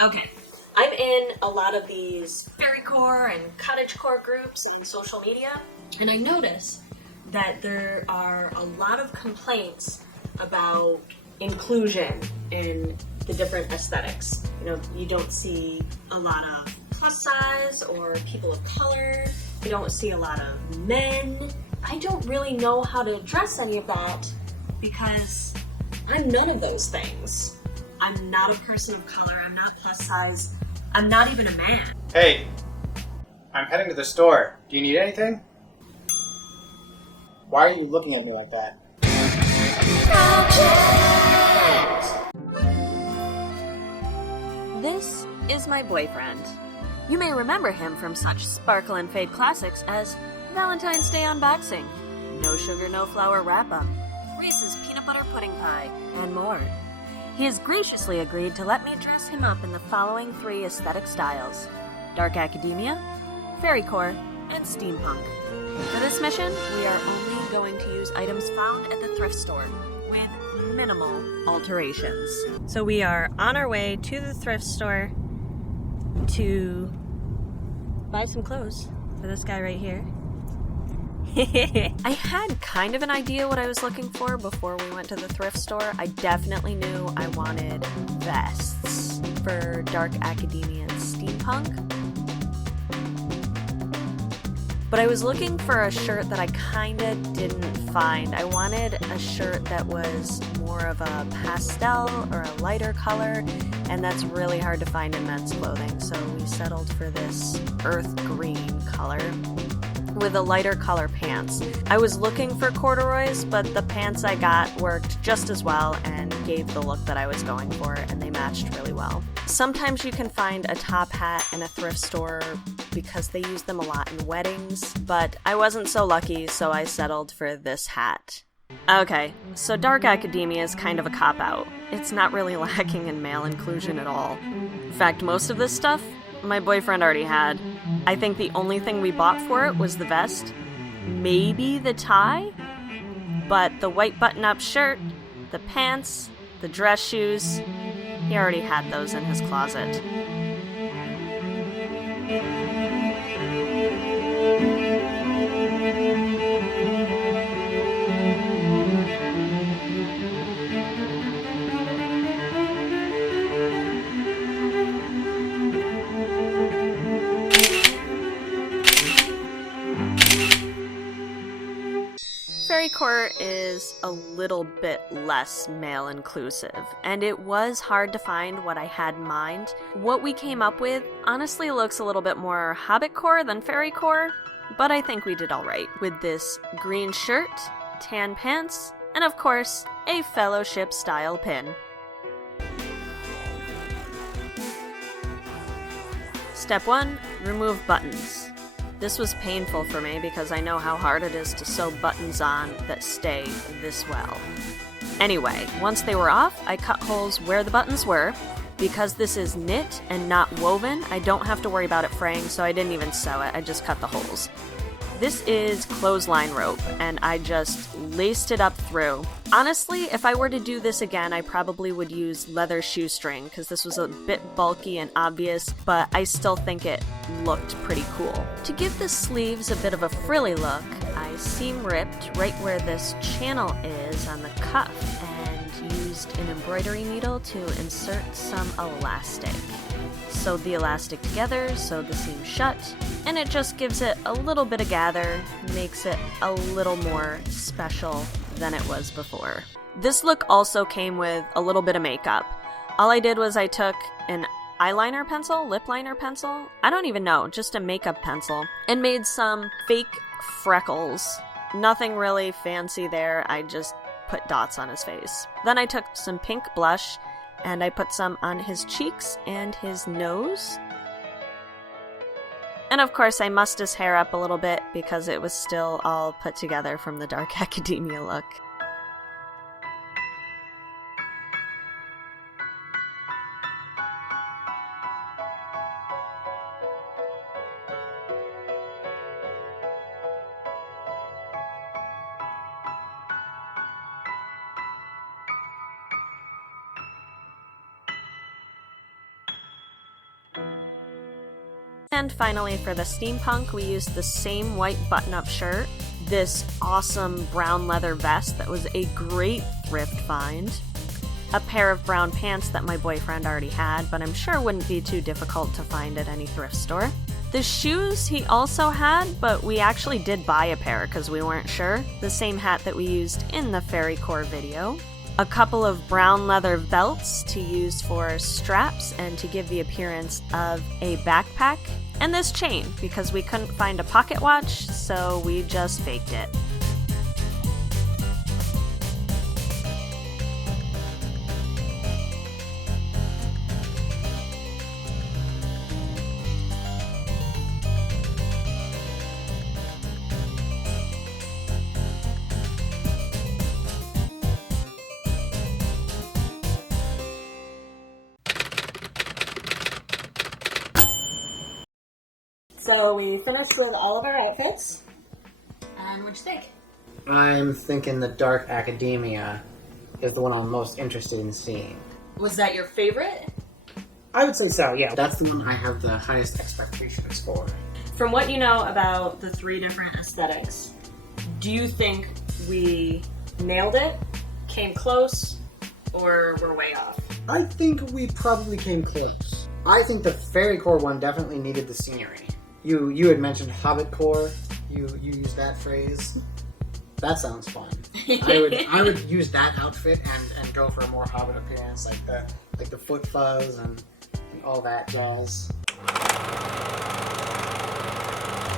Okay, I'm in a lot of these Fairycore and Cottagecore groups in social media, and I notice that there are a lot of complaints about inclusion in the different aesthetics. You know, you don't see a lot of plus size or people of color. You don't see a lot of men. I don't really know how to address any of that because I'm none of those things. I'm not a person of color, I'm not plus size, I'm not even a man. Hey, I'm heading to the store. Do you need anything? Why are you looking at me like that? This is my boyfriend. You may remember him from such sparkle and fade classics as Valentine's Day Unboxing, No Sugar No Flour Wrap-Up, Reese's Peanut Butter Pudding Pie, and more. He has graciously agreed to let me dress him up in the following 3 aesthetic styles: dark academia, fairycore, and steampunk. For this mission, we are only going to use items found at the thrift store with minimal alterations. So we are on our way to the thrift store to buy some clothes for this guy right here. I had kind of an idea what I was looking for before we went to the thrift store. I definitely knew I wanted vests for dark academia and steampunk. But I was looking for a shirt that I kinda didn't find. I wanted a shirt that was more of a pastel or a lighter color, and that's really hard to find in men's clothing. So we settled for this earth green color with a lighter color pants. I was looking for corduroys, but the pants I got worked just as well and gave the look that I was going for, and they matched really well. Sometimes you can find a top hat in a thrift store because they use them a lot in weddings, but I wasn't so lucky, so I settled for this hat. Okay, so dark academia is kind of a cop-out. It's not really lacking in male inclusion at all. In fact, most of this stuff my boyfriend already had. I think the only thing we bought for it was the vest, maybe the tie, but the white button-up shirt, the pants, the dress shoes, he already had those in his closet. Fairycore is a little bit less male inclusive, and it was hard to find what I had in mind. What we came up with honestly looks a little bit more hobbitcore than fairycore, but I think we did alright with this green shirt, tan pants, and of course, a fellowship style pin. Step 1, remove buttons. This was painful for me because I know how hard it is to sew buttons on that stay this well. Anyway, once they were off, I cut holes where the buttons were. Because this is knit and not woven, I don't have to worry about it fraying, so I didn't even sew it, I just cut the holes. This is clothesline rope, and I just laced it up through. Honestly, if I were to do this again, I probably would use leather shoestring, because this was a bit bulky and obvious, but I still think it looked pretty cool. To give the sleeves a bit of a frilly look, I seam ripped right where this channel is on the cuff, and used an embroidery needle to insert some elastic. Sewed the elastic together, sewed the seam shut, and it just gives it a little bit of gather, makes it a little more special than it was before. This look also came with a little bit of makeup. All I did was I took an eyeliner pencil, lip liner pencil, I don't even know, just a makeup pencil, and made some fake freckles. Nothing really fancy there, I just put dots on his face. Then I took some pink blush and I put some on his cheeks and his nose. And of course I mussed his hair up a little bit because it was still all put together from the dark academia look. And finally, for the steampunk, we used the same white button-up shirt, this awesome brown leather vest that was a great thrift find, a pair of brown pants that my boyfriend already had, but I'm sure wouldn't be too difficult to find at any thrift store. The shoes he also had, but we actually did buy a pair because we weren't sure. The same hat that we used in the Fairycore video. A couple of brown leather belts to use for straps and to give the appearance of a backpack. And this chain, because we couldn't find a pocket watch, so we just faked it. So we finished with all of our outfits. And what'd you think? I'm thinking the dark academia is the one I'm most interested in seeing. Was that your favorite? I would say so, yeah. That's the one I have the highest expectations for. From what you know about the 3 different aesthetics, do you think we nailed it, came close, or were way off? I think we probably came close. I think the Fairycore one definitely needed the scenery. You had mentioned Hobbitcore. You used that phrase. That sounds fun. I would use that outfit and go for a more Hobbit appearance, like the foot fuzz and all that jazz.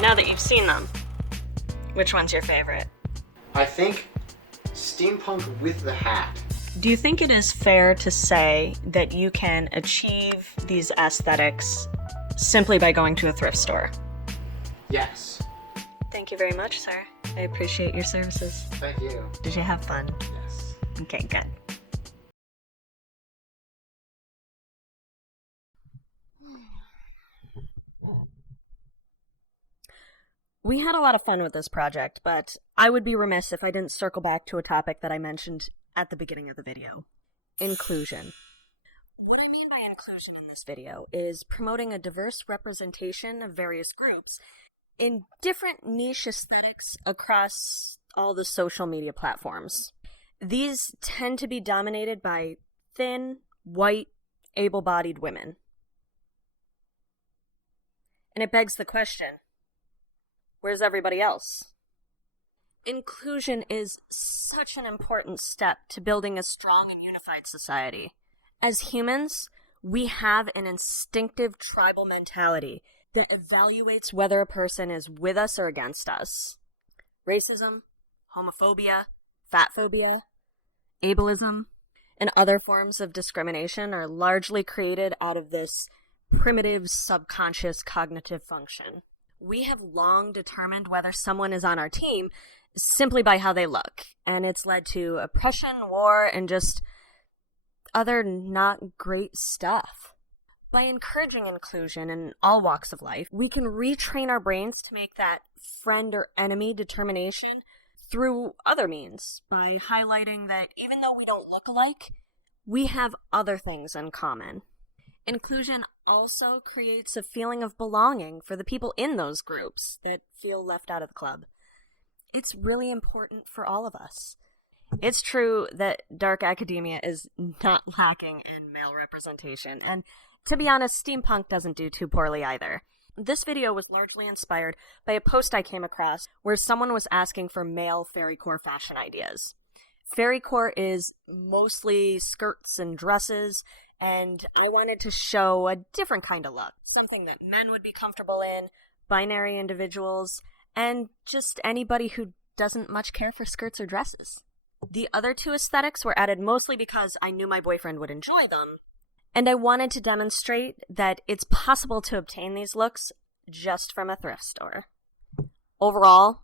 Now that you've seen them, which one's your favorite? I think steampunk with the hat. Do you think it is fair to say that you can achieve these aesthetics simply by going to a thrift store? Yes. Thank you very much, sir. I appreciate your services. Thank you. Did you have fun? Yes. Okay, good. We had a lot of fun with this project, but I would be remiss if I didn't circle back to a topic that I mentioned at the beginning of the video. Inclusion. What I mean by inclusion in this video is promoting a diverse representation of various groups in different niche aesthetics across all the social media platforms. These tend to be dominated by thin, white, able-bodied women. And it begs the question, where's everybody else? Inclusion is such an important step to building a strong and unified society. As humans, we have an instinctive tribal mentality that evaluates whether a person is with us or against us. Racism, homophobia, fatphobia, ableism, and other forms of discrimination are largely created out of this primitive subconscious cognitive function. We have long determined whether someone is on our team simply by how they look, and it's led to oppression, war, and just other not great stuff. By encouraging inclusion in all walks of life, we can retrain our brains to make that friend or enemy determination through other means, by highlighting that even though we don't look alike, we have other things in common. Inclusion also creates a feeling of belonging for the people in those groups that feel left out of the club. It's really important for all of us. It's true that dark academia is not lacking in male representation, and to be honest, steampunk doesn't do too poorly either. This video was largely inspired by a post I came across where someone was asking for male Fairycore fashion ideas. Fairycore is mostly skirts and dresses, and I wanted to show a different kind of look. Something that men would be comfortable in, binary individuals, and just anybody who doesn't much care for skirts or dresses. The other 2 aesthetics were added mostly because I knew my boyfriend would enjoy them, and I wanted to demonstrate that it's possible to obtain these looks just from a thrift store. Overall,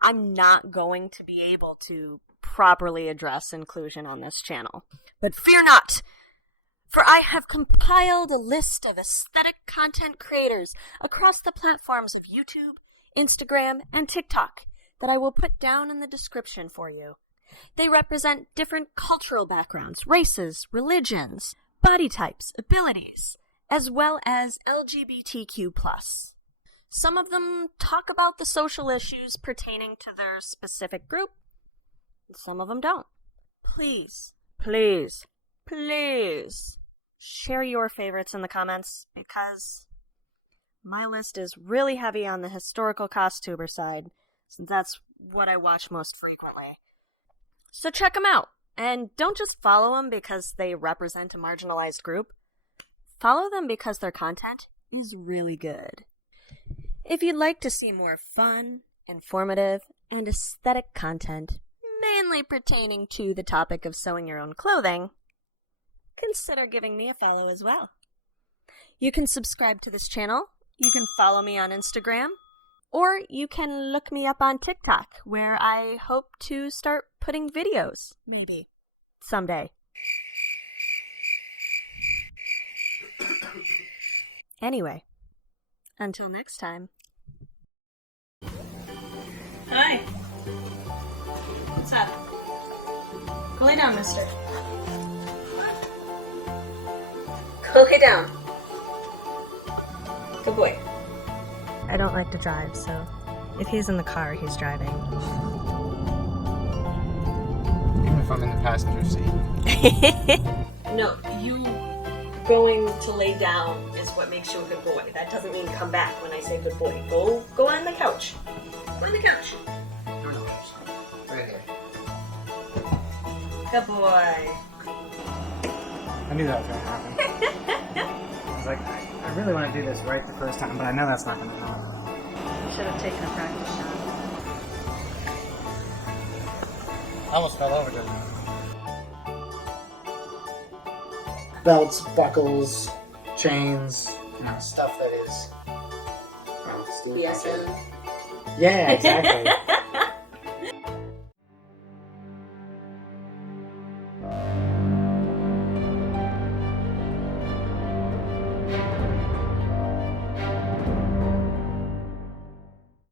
I'm not going to be able to properly address inclusion on this channel. But fear not, for I have compiled a list of aesthetic content creators across the platforms of YouTube, Instagram, and TikTok that I will put down in the description for you. They represent different cultural backgrounds, races, religions, body types, abilities, as well as LGBTQ+. Some of them talk about the social issues pertaining to their specific group, some of them don't. Please, please, please share your favorites in the comments, because my list is really heavy on the historical costumer side, since that's what I watch most frequently. So check them out, and don't just follow them because they represent a marginalized group. Follow them because their content is really good. If you'd like to see more fun, informative, and aesthetic content, mainly pertaining to the topic of sewing your own clothing, consider giving me a follow as well. You can subscribe to this channel, you can follow me on Instagram, or you can look me up on TikTok, where I hope to start putting videos, maybe, someday. Anyway, until next time. Hi. What's up? Go lay down, mister. Go lay down. Good boy. I don't like to drive, so if he's in the car, he's driving. Even if I'm in the passenger seat. No, you going to lay down is what makes you a good boy. That doesn't mean come back when I say good boy. Go on the couch. Go on the couch. Right here. Good boy. I knew that was going to happen. I was like, I really want to do this right the first time, but I know that's not going to happen. You should have taken a practice shot. I almost fell over, didn't I? Belts, buckles, chains, stuff that is... Yeah, exactly.